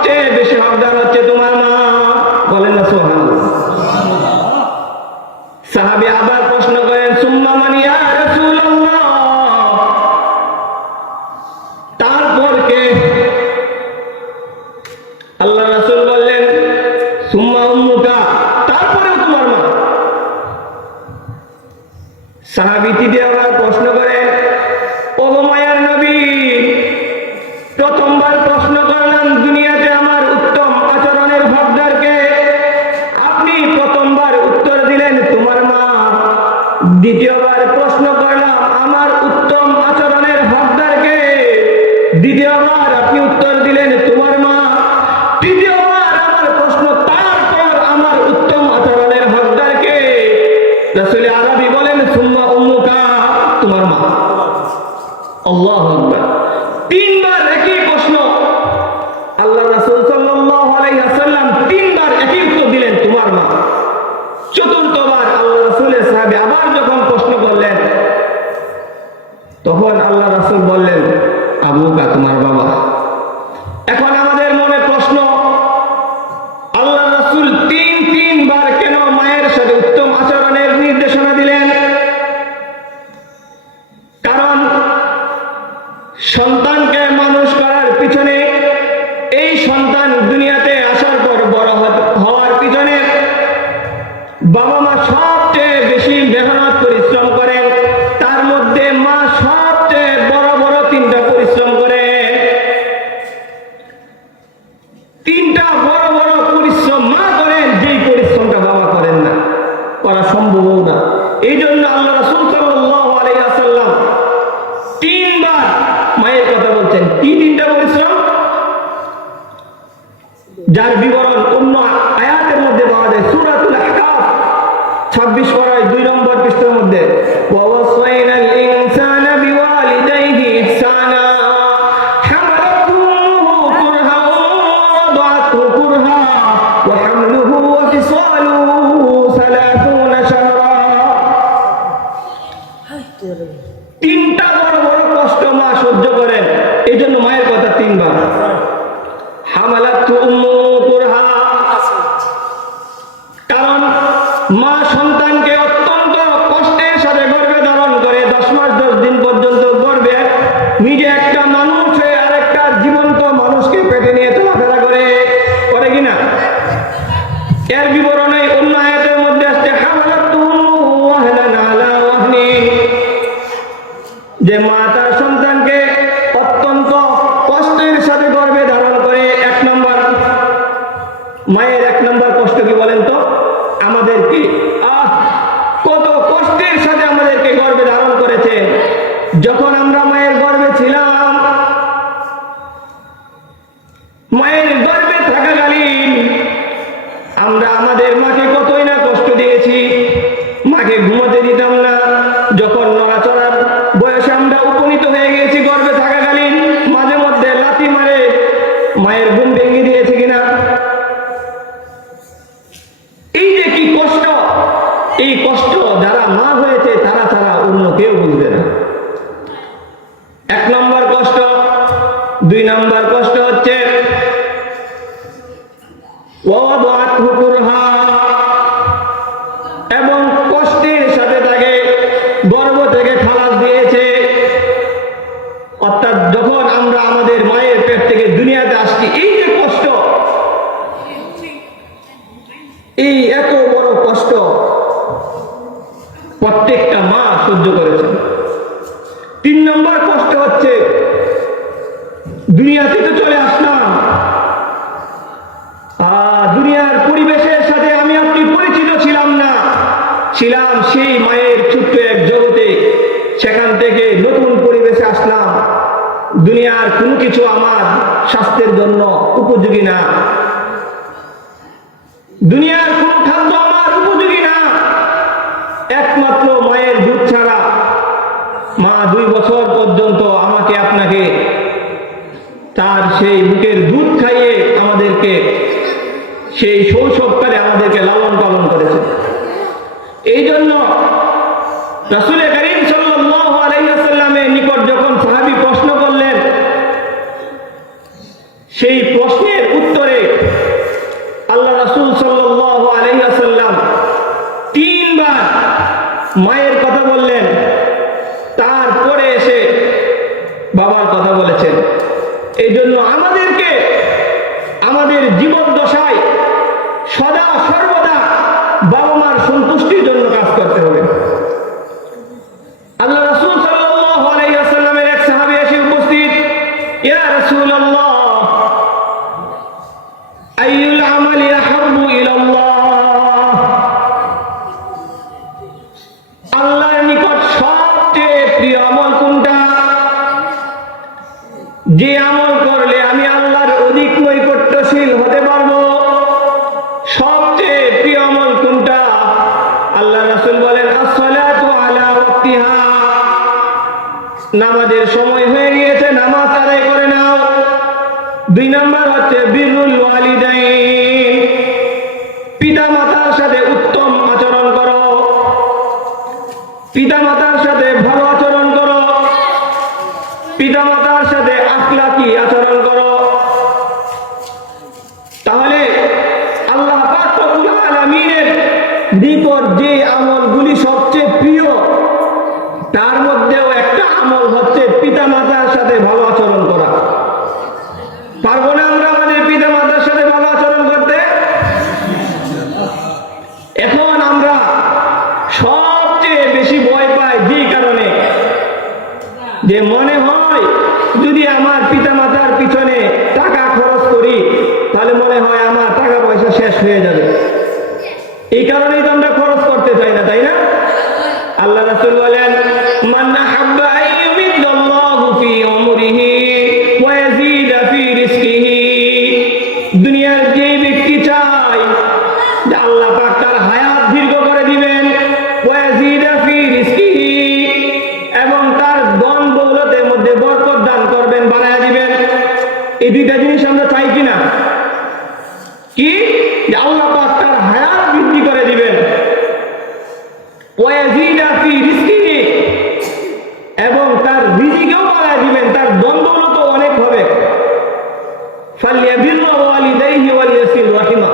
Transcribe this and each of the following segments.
সবচেয়ে বেশি হকদার হচ্ছে তোমার মা। বলেন না, সুবহানাল্লাহ। সাহাবী আবার প্রশ্ন করেন, সুম্মা মান ইয়া রাসূলুল্লাহ? তারপর তৃতীয় দ্বিতীয়বার প্রশ্ন করলাম, আমার উত্তম আচরণের ভাবদারকে দ্বিতীয়বার আপনি উত্তর দিলেন, তোমার মা। তৃতীয়বার আমার প্রশ্ন, তারপর আমার উত্তম আচরণের হকদারকে রাসূল আরবি বলেন, সুম্মা উম্মুকা তোমার মা। আল্লাহু আকবার। তিনবার একই প্রশ্ন। আল্লাহ রাসূল সাল্লাল্লাহু আলাইহি ওয়াসাল্লাম তিনবার একই উত্তর দিলেন, তোমার মা। চতুর্থবার আল্লাহ রাসূলের সাহাবী আবার যখন তখন আল্লাহ রাসূল বললেন আবুকা তোমার বাবা। এখন আমাদের মনে প্রশ্ন, আল্লাহ রাসূল তিন তিনবার কেন মায়ের সাথে উত্তম আচরণের নির্দেশনা দিলেন? কারণ সন্তানকে মানুষ করার পিছনে, এই সন্তান দুনিয়াতে আসার পর বড় হওয়ার পিছনে বাবা মা সবচেয়ে বেশি মেহনত যার বিবরণ অন্য আয়াতের মধ্যে পাওয়া যায়, সুরাতুল ছাব্বিশ পড়ায় দুই নম্বর পৃষ্ঠের মধ্যে তিনটা বড় বড় কষ্ট মা সহ্য এই জন্য মায়ের কথা তিনবার। হামালাত এবং কষ্টের সাথে তাকে গর্ব থেকে খালাস দিয়েছে। অর্থাৎ যখন আমরা আমাদের মায়ের পেট থেকে দুনিয়াতে আসছি, এই যে কষ্ট, এই এত বড় কষ্ট প্রত্যেকটা মা সহ্য করেছেন তিন নম্বর কষ্ট হচ্ছে দুনিয়াতে তো চলে আসলাম আহ, দুনিয়ার পরিবেশের সাথে আমি আপনি পরিচিত ছিলাম না ছিলাম সেই মায়ের ছোট্ট এক জগতে সেখান থেকে নতুন পরিবেশে আসলাম দুনিয়ার কোনো কিছু আমার স্বাস্থ্যের জন্য উপযোগী না। দুনিয়ার কোন খাদ্য আমার উপযোগী না। একমাত্র মায়ের দুধ ছাড়া মা দুই বছর পর্যন্ত আমাকে আপনাকে তার সেই বুকের দুধ খাইয়ে আমাদেরকে সেই শৈশবকালে আমাদেরকে লালন পালন করেছে। এই জন্য রাসুল করিম সাল্লাল্লাহু আলাইহি ওয়াসাল্লামের নিকট যখন সাহাবী প্রশ্ন করলেন সেই প্রশ্নের উত্তরে আল্লাহ রাসূল সাল্লাল্লাহু আলাইহি ওয়াসাল্লাম তিনবার মায়ের কথা বললেন তারপরে এসে বাবার কথা বলেছেন এই জন্য আমাদেরকে আমাদের জীবন সদা সর্বদা বাবা মার সন্তুষ্টির জন্য কাজ করতে হবে। দুই নম্বর হচ্ছে বিরুল ওয়ালিদাইন। পিতা মাতার সাথে উত্তম আচরণ করো। পিতা মাতার সাথে ভালো আচরণ করো। পিতা মাতার সাথে আখলাকি আচরণ করো। তাহলে আল্লাহ আলামিনের নিকট যে আমলগুলি সবচেয়ে প্রিয়, তার মধ্যেও একটা আমল হচ্ছে পিতা মাতার সাথে ভালো আচরণ করা। পারব না আমরা আমাদের পিতা মাতার সাথে ভালো আচরণ করতে? এখন আমরা সবচেয়ে বেশি ভয় পাই যে কারণে? যে মনে হয় যদি আমার পিতা মাতার পিছনে টাকা খরচ করি, তাহলে মনে হয় আমার টাকা পয়সা শেষ হয়ে যাবে। এই কারণেই তো আমরা খরচ করতে চাই না, তাই না? আল্লাহ রাসূল বলেন, মান এই দুইটা জিনিস আমরা চাই কিনা? কি? আল্লাহ তার হায়াত বৃদ্ধি করে দিবেন রিজকিহি এবং তার রিজিকেও বাড়ায় দিবেন তার দ্বন্দ্বনত অনেক হবে ফালিয়াবিল্লাহ ওয়ালিদাইহি ওয়ালিয়াসিল রাহিমা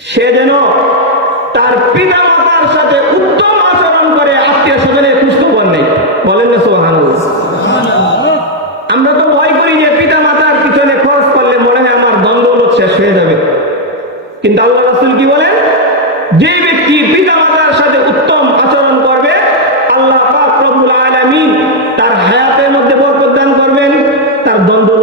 সে যেন তার পিতা মাতার সাথে উত্তম আচরণ করে আত্মীয় স্বজনের খোঁজখবর নেই বলেন না সুবহানাল্লাহ আমরা তো ভয় করি যে পিতা মাতার পিছনে খরচ করলে মনে হয় আমার দ্বন্দ্বলত শেষ হয়ে যাবে কিন্তু আল্লাহ রাসূল কি বলেন, যে ব্যক্তি পিতা মাতার সাথে উত্তম আচরণ করবে, আল্লাহ পাক তার হায়াতের মধ্যে বরকত করবেন, তার দ্বন্দ্বলত